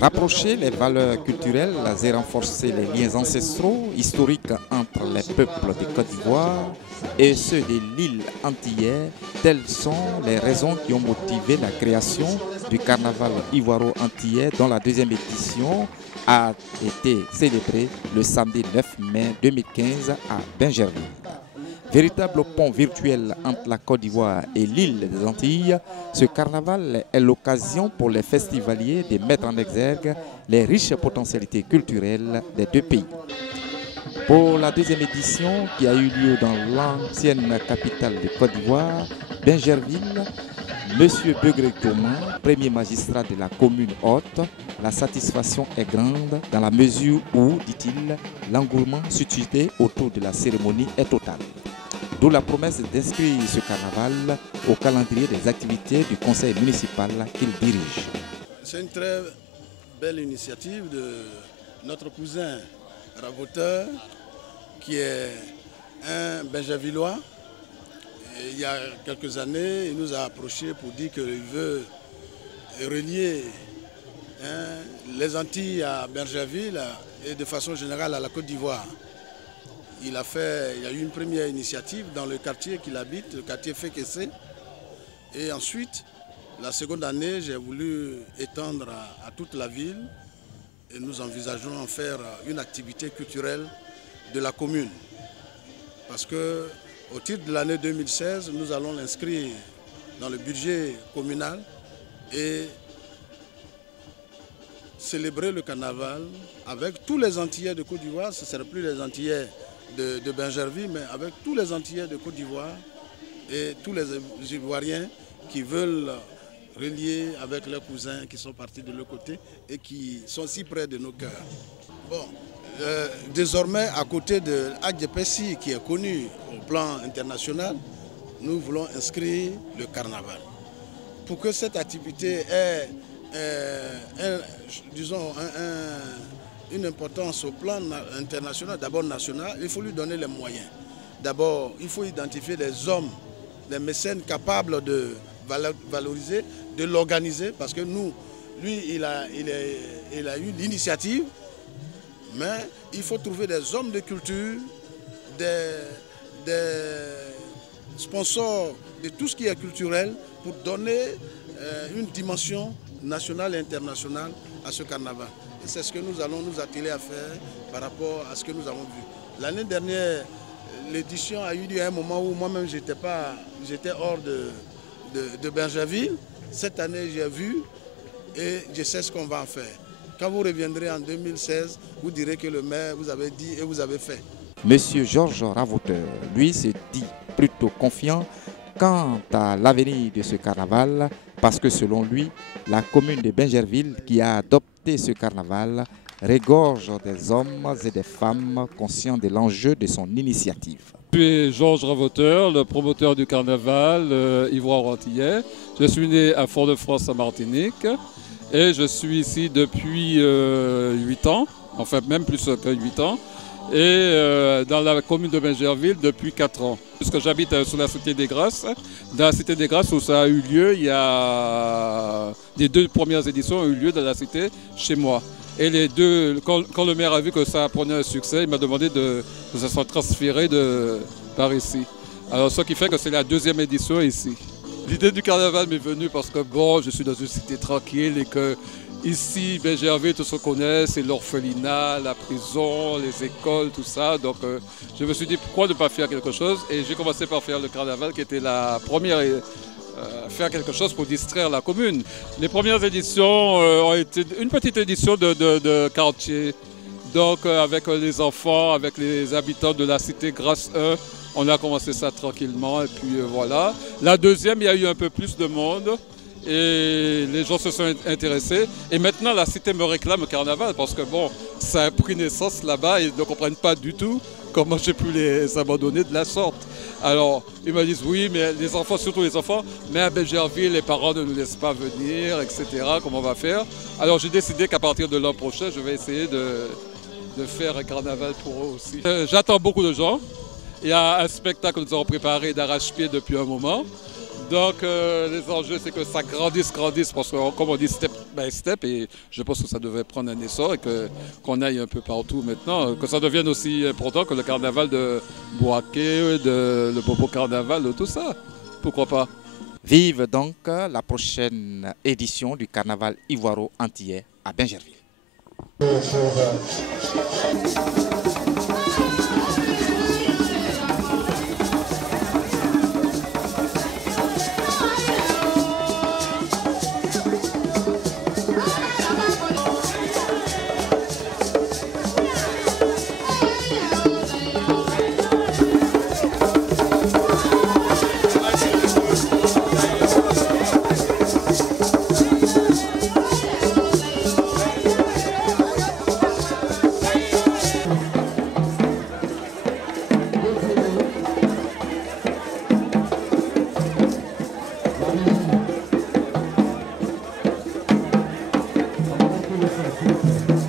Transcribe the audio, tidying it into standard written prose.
Rapprocher les valeurs culturelles et renforcer les liens ancestraux, historiques entre les peuples de Côte d'Ivoire et ceux de l'île Antillais, telles sont les raisons qui ont motivé la création du carnaval ivoiro-antillais dont la deuxième édition a été célébrée le samedi 9 mai 2015 à Bingerville. Véritable pont virtuel entre la Côte d'Ivoire et l'île des Antilles, ce carnaval est l'occasion pour les festivaliers de mettre en exergue les riches potentialités culturelles des deux pays. Pour la deuxième édition qui a eu lieu dans l'ancienne capitale de Côte d'Ivoire, Bingerville, M. Begré Thomas, premier magistrat de la commune haute, la satisfaction est grande dans la mesure où, dit-il, l'engouement suscité autour de la cérémonie est total. D'où la promesse d'inscrire ce carnaval au calendrier des activités du conseil municipal qu'il dirige. C'est une très belle initiative de notre cousin Ravoteur, qui est un Bingervillois. Il y a quelques années, il nous a approché pour dire qu'il veut relier les Antilles à Bingerville et de façon générale à la Côte d'Ivoire. Il y a eu une première initiative dans le quartier qu'il habite, le quartier Fekese. Et ensuite, la seconde année, j'ai voulu étendre à toute la ville. Et nous envisageons en faire une activité culturelle de la commune. Parce qu'au titre de l'année 2016, nous allons l'inscrire dans le budget communal et célébrer le carnaval avec tous les Antillais de Côte d'Ivoire. Ce ne sera plus les Antillais de Bingerville, mais avec tous les Antillais de Côte d'Ivoire et tous les Ivoiriens qui veulent relier avec leurs cousins qui sont partis de l'autre côté et qui sont si près de nos cœurs. Bon, désormais, à côté de Adjepessi, qui est connu au plan international, nous voulons inscrire le carnaval. Pour que cette activité ait une importance au plan international, d'abord national, il faut lui donner les moyens. D'abord, il faut identifier des hommes, des mécènes capables de valoriser, de l'organiser, parce que lui, il a eu l'initiative, mais il faut trouver des hommes de culture, des sponsors de tout ce qui est culturel pour donner une dimension nationale et internationale à ce carnaval. Et c'est ce que nous allons nous atteler à faire par rapport à ce que nous avons vu. L'année dernière, l'édition a eu lieu à un moment où moi-même j'étais hors de Bingerville. Cette année, j'ai vu et je sais ce qu'on va en faire. Quand vous reviendrez en 2016, vous direz que le maire vous avait dit et vous avez fait. Monsieur Georges Ravoteur, lui, se dit plutôt confiant quant à l'avenir de ce carnaval, parce que selon lui, la commune de Bingerville qui a adopté ce carnaval regorge des hommes et des femmes conscients de l'enjeu de son initiative. Je suis Georges Ravoteur, le promoteur du carnaval ivoiro-antillais. Je suis né à Fort-de-France, en Martinique, et je suis ici depuis 8 ans, enfin même plus que 8 ans, et dans la commune de Bingerville depuis 4 ans. Puisque j'habite sur la Cité des Grâces, dans la Cité des Grâces où ça a eu lieu, les 2 premières éditions ont eu lieu dans la cité chez moi. Et les deux, quand le maire a vu que ça prenait un succès, il m'a demandé que ça soit transféré par ici. Alors ce qui fait que c'est la 2e édition ici. L'idée du carnaval m'est venue parce que bon, je suis dans une cité tranquille et que ici, Bingerville, tout ce qu'on connaît, c'est l'orphelinat, la prison, les écoles, tout ça. Donc je me suis dit pourquoi ne pas faire quelque chose, et j'ai commencé par faire le carnaval qui était la première. Faire quelque chose pour distraire la commune. Les premières éditions ont été une petite édition de quartier. Donc avec les enfants, avec les habitants de la cité Grâce 1, on a commencé ça tranquillement et puis voilà. La deuxième, il y a eu un peu plus de monde et les gens se sont intéressés. Et maintenant, la cité me réclame carnaval parce que bon, ça a pris naissance là-bas et ils ne comprennent pas du tout comment j'ai pu les abandonner de la sorte. Alors, ils me disent oui, mais les enfants, surtout les enfants, mais à Bingerville, les parents ne nous laissent pas venir, etc. Comment on va faire? Alors, j'ai décidé qu'à partir de l'an prochain, je vais essayer de faire un carnaval pour eux aussi. J'attends beaucoup de gens. Il y a un spectacle que nous avons préparé d'arrache-pied depuis un moment. Donc les enjeux, c'est que ça grandisse, parce que comme on dit step by step, et je pense que ça devait prendre un essor et qu'on aille un peu partout maintenant, que ça devienne aussi important que le carnaval de Bouaké, le Bobo Carnaval, tout ça. Pourquoi pas? Vive donc la prochaine édition du carnaval ivoiro-antillais à Bingerville. Thank you.